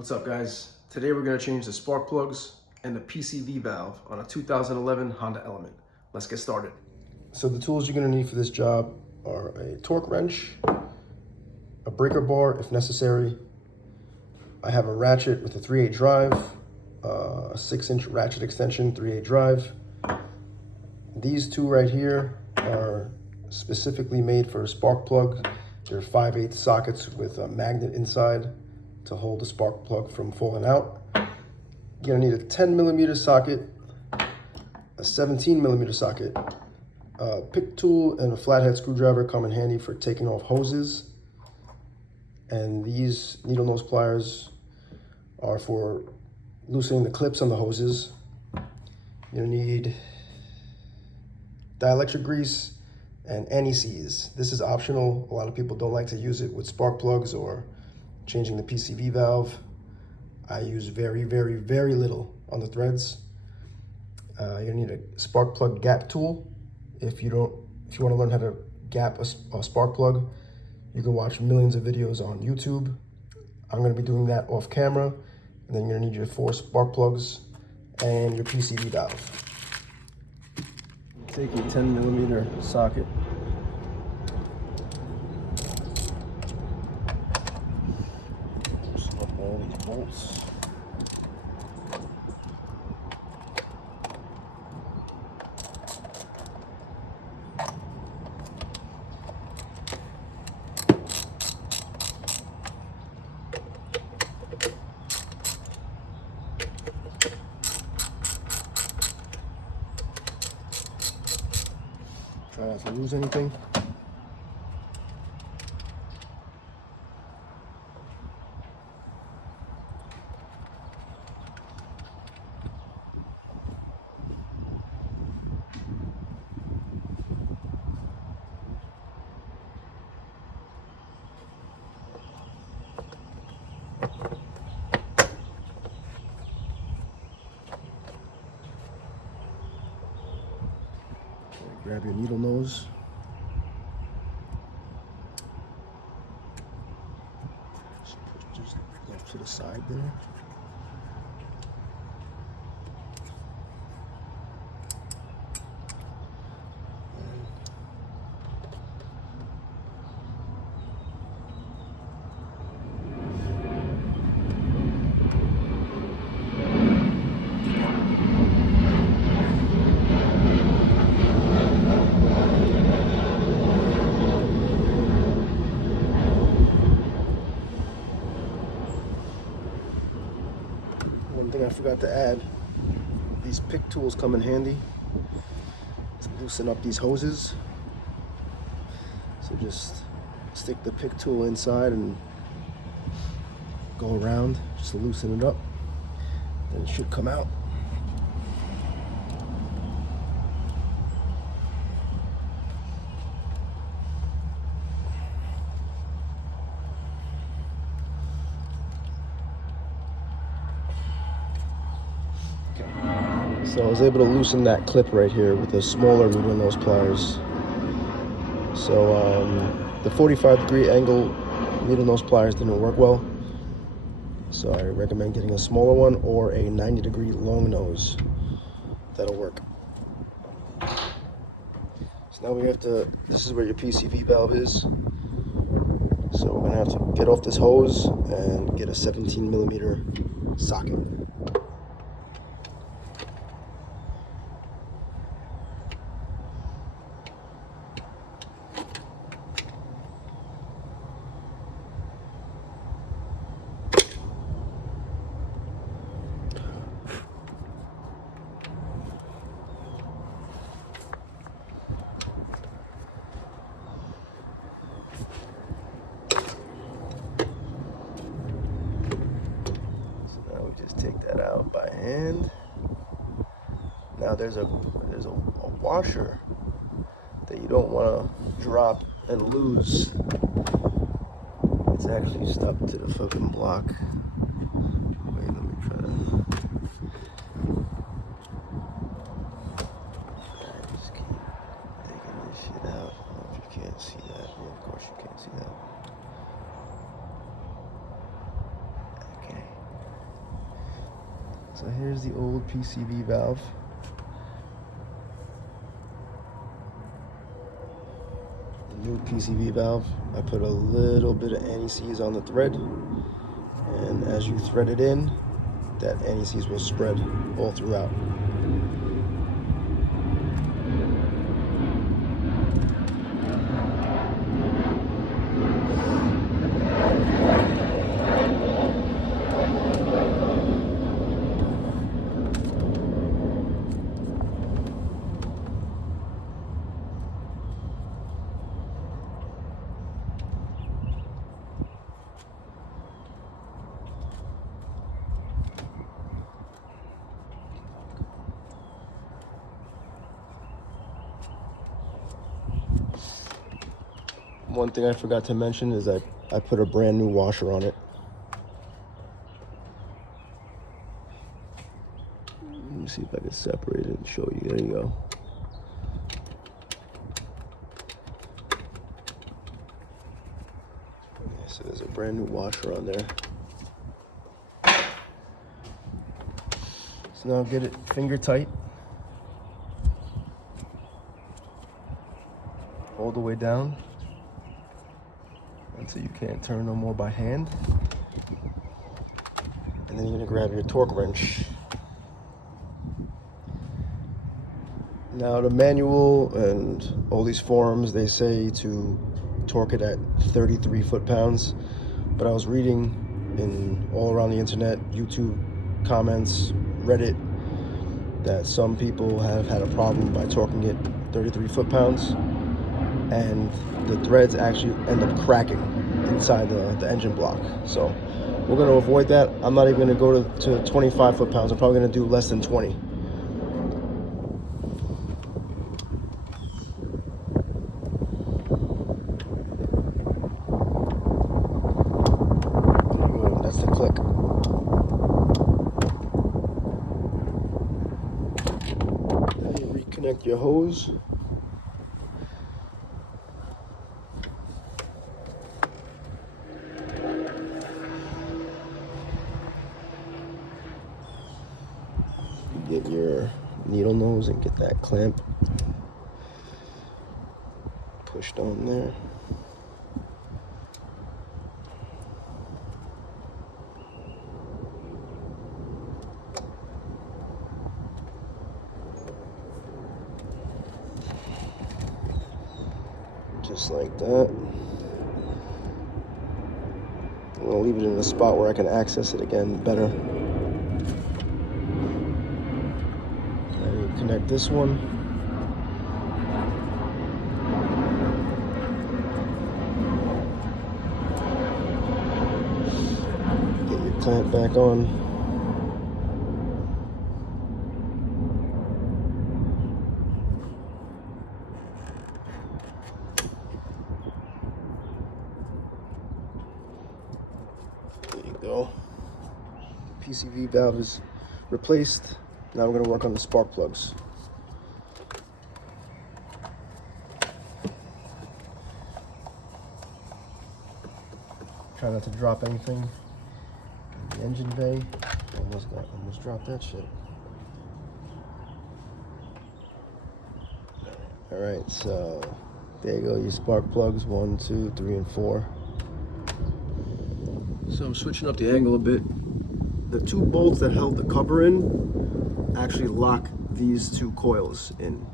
What's up, guys? Today we're going to change the spark plugs and the PCV valve on a 2011 Honda Element. Let's get started. So the tools you're going to need for this job are a torque wrench, a breaker bar if necessary. I have a ratchet with a 3/8 drive, a 6-inch ratchet extension, 3/8 drive. These two right here are specifically made for a spark plug. They're 5/8 sockets with a magnet inside to hold the spark plug from falling out. You're gonna need a 10mm socket, a 17mm socket, a pick tool and a flathead screwdriver come in handy for taking off hoses. And these needle nose pliers are for loosening the clips on the hoses. You're gonna need dielectric grease and anti-seize. This is optional. A lot of people don't like to use it with spark plugs or changing the PCV valve. I use very, very, very little on the threads. You're gonna need a spark plug gap tool. If you want to learn how to gap a spark plug, you can watch millions of videos on YouTube. I'm gonna be doing that off camera. And then you're gonna need your 4 spark plugs and your PCV valve. Take a 10mm socket. Loosen up all these bolts. Try not to lose anything. Grab your needle nose. Just push this off to the side there. One thing I forgot to add, these pick tools come in handy to loosen up these hoses. So just stick the pick tool inside and go around just to loosen it up. Then it should come out. So I was able to loosen that clip right here with a smaller needle nose pliers. So the 45-degree angle needle nose pliers didn't work well. So I recommend getting a smaller one or a 90-degree long nose. That'll work. So now we have to, this is where your PCV valve is. So we're gonna have to get off this hose and get a 17mm socket. Just take that out by hand. Now there's a washer that you don't want to drop and lose. It's actually stuck to the fucking block. Wait, let me try to. I just keep taking this shit out. I don't know if you can't see that. Yeah, of course you can't see that. Okay. So here's the old PCV valve. The new PCV valve, I put a little bit of anti-seize on the thread, and as you thread it in, that anti-seize will spread all throughout. One thing I forgot to mention is I put a brand new washer on it. Let me see if I can separate it and show you. There you go. Okay, so there's a brand new washer on there. So now get it finger tight. All the way down until you can't turn no more by hand. And then you're gonna grab your torque wrench. Now the manual and all these forums, they say to torque it at 33 foot-pounds, but I was reading in all around the internet, YouTube comments, Reddit, that some people have had a problem by torquing it 33 foot-pounds, and the threads actually end up cracking inside the engine block. So we're going to avoid that. I'm not even going to go to 25 foot-pounds. I'm probably going to do less than 20. That's the click. Then you reconnect your hose. Get your needle nose and get that clamp pushed on there. Just like that. I'm gonna leave it in a spot where I can access it again better. Connect this one. Get your clamp back on. There you go. PCV valve is replaced. Now we're going to work on the spark plugs. Try not to drop anything in the engine bay. Almost dropped that shit. Alright, so there you go, your spark plugs, 1, 2, 3, and 4. So I'm switching up the angle a bit. The 2 bolts that held the cover in actually lock these 2 coils in.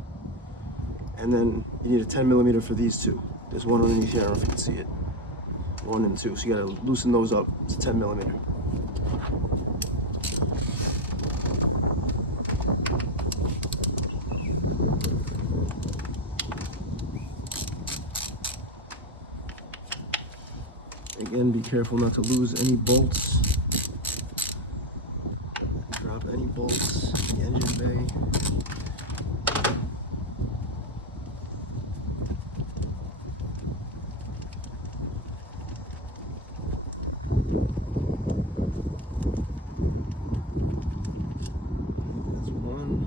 And then you need a 10mm for these 2. There's one underneath here, I don't know if you can see it. 1 and 2, so you gotta loosen those up. It's a 10mm. Again, be careful not to lose any bolts. Drop any bolts in the engine bay. That's one.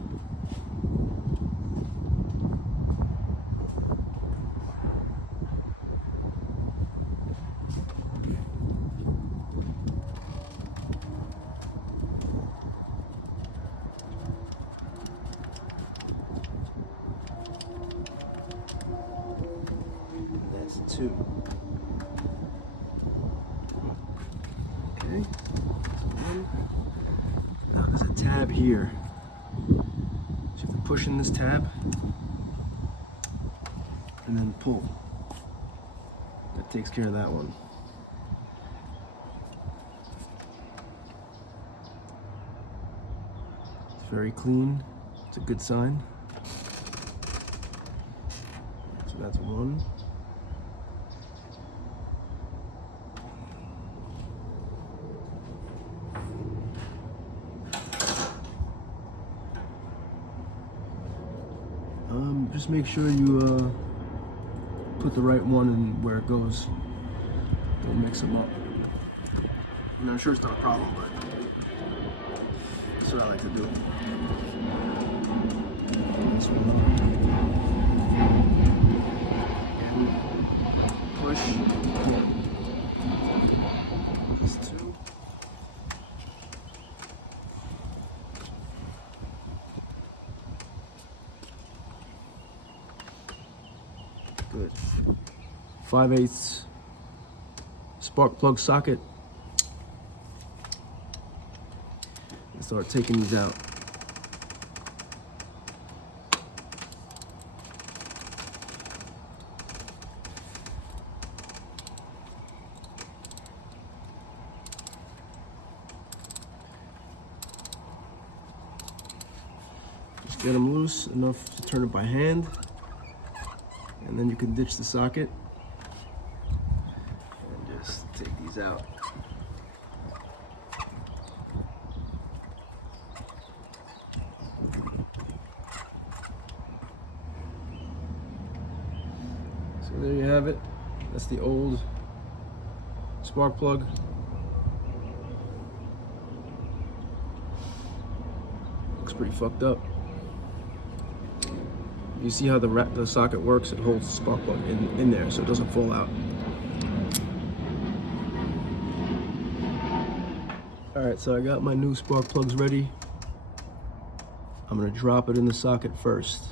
2. Okay. Now there's a tab here. So you have to push in this tab and then pull. That takes care of that one. It's very clean. It's a good sign. So that's one. Just make sure you put the right one in where it goes. Don't mix them up. I'm sure it's not a problem, but that's what I like to do. This one. And push. These 2. Good. 5/8 spark plug socket. And start taking these out. Just get them loose enough to turn it by hand. And then you can ditch the socket and just take these out. So there you have it. That's the old spark plug. Looks pretty fucked up. You see how the socket works? It holds the spark plug in there so it doesn't fall out. Alright, so I got my new spark plugs ready. I'm going to drop it in the socket first.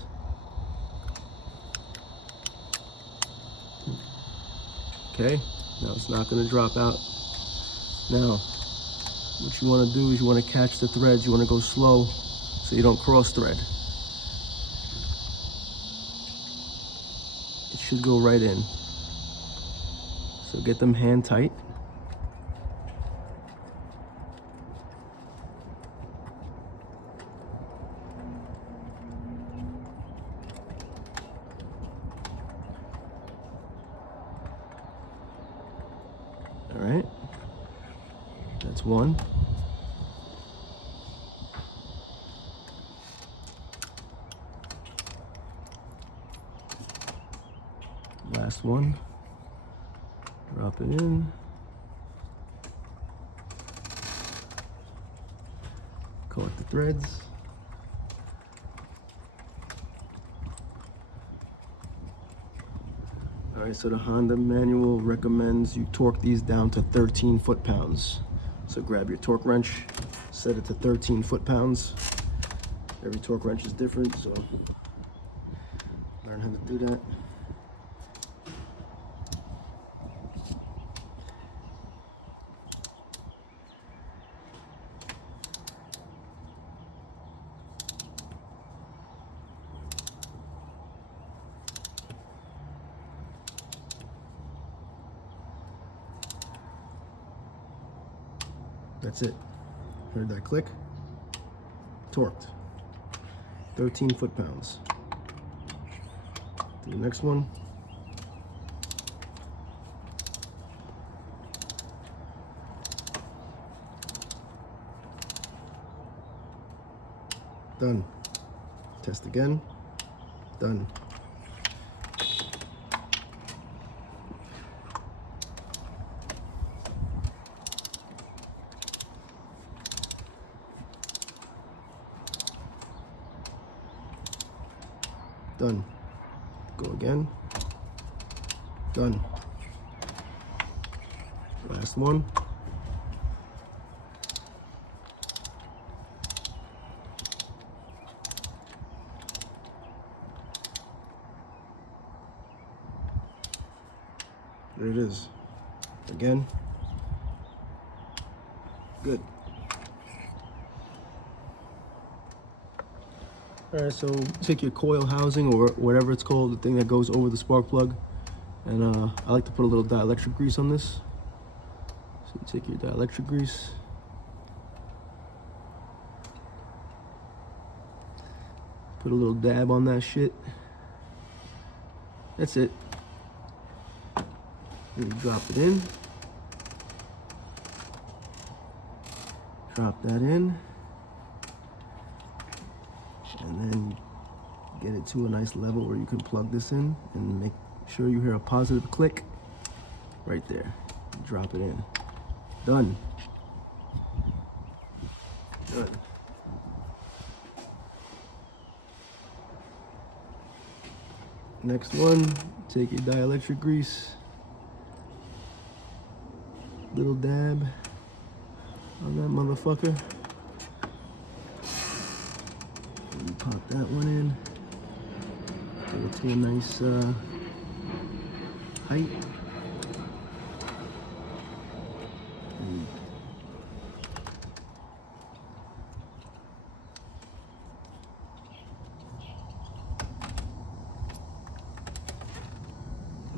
Okay, now it's not going to drop out. Now, what you want to do is you want to catch the threads. You want to go slow so you don't cross thread. Should go right in. So get them hand tight. All right. That's one. Last one, drop it in, collect the threads, all right, so the Honda manual recommends you torque these down to 13 foot-pounds. So grab your torque wrench, set it to 13 foot-pounds. Every torque wrench is different, so learn how to do that. That's it. Heard that click? Torqued. 13 foot-pounds. Do the next one. Done. Test again. Done. Done. Go again. Done. Last one. There it is. Again. Good. All right, so take your coil housing or whatever it's called, the thing that goes over the spark plug, and I like to put a little dielectric grease on this. So you take your dielectric grease, put a little dab on that shit. That's it. And you drop it in. Drop that in. And then get it to a nice level where you can plug this in and make sure you hear a positive click right there. Drop it in. Done. Done. Next one, take your dielectric grease, little dab on that motherfucker. And pop that one in. Get it to a nice height. And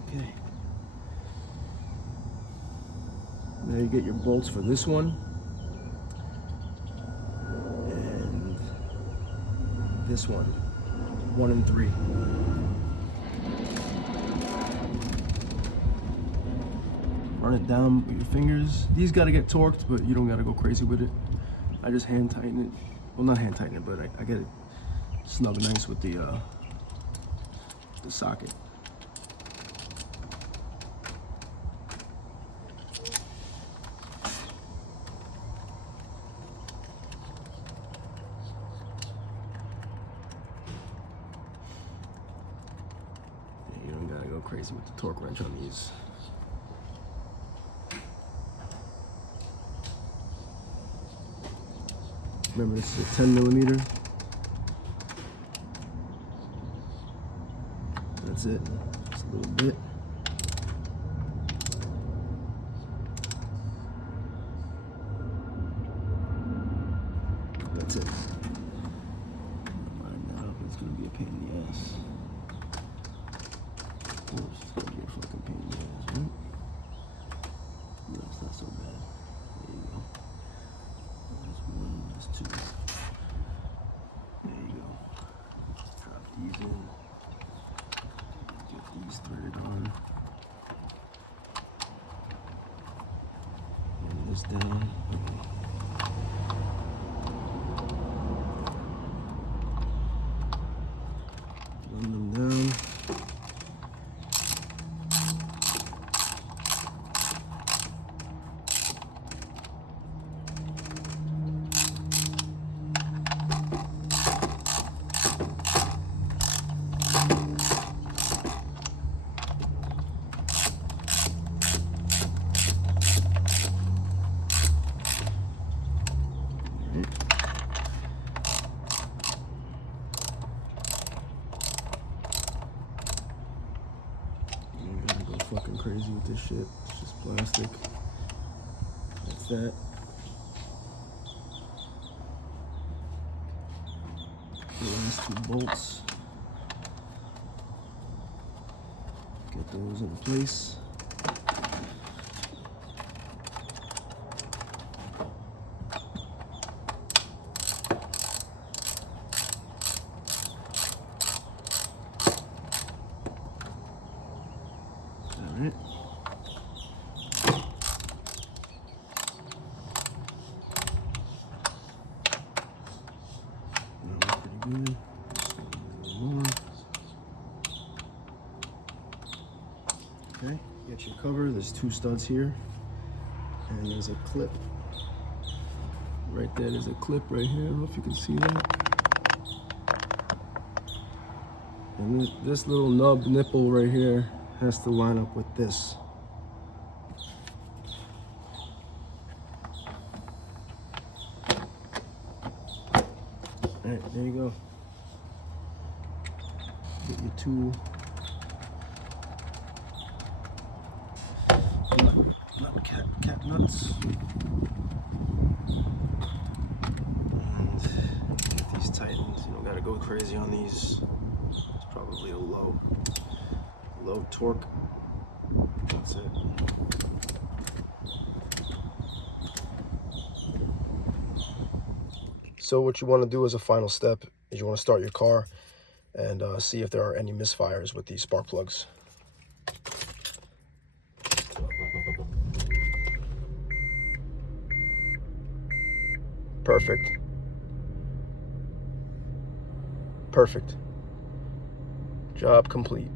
okay. Now you get your bolts for this one. And this one. 1 and 3. Run it down with your fingers. These gotta get torqued, but you don't gotta go crazy with it. I just hand tighten it. Well, not hand tighten it, but I get it snug nice with the socket. You don't gotta go crazy with the torque wrench on these. Remember, this is a 10 millimeter. That's it. Just a little bit. That's it. Line that up. It's gonna be a pain in the ass. Of course, it's gonna be a fucking pain in the ass, right? No, it's not so bad. There you go. That's 1, that's 2. There you go. Drop these in. Get these threaded on. And this down. Run them down. Fucking crazy with this shit. It's just plastic. That's that. The last 2 bolts. Get those in place. Alright. That looks pretty good. Just a little more. Okay, get your cover. There's 2 studs here. And there's a clip. Right there, there's a clip right here. I don't know if you can see that. And this little nub nipple right here has to line up with this. Alright, there you go. Get your 2 cap nuts. And get these tightened. You don't gotta go crazy on these. It's probably a low torque. That's it. So what you want to do as a final step is you want to start your car and see if there are any misfires with these spark plugs. Perfect. Perfect. Job complete.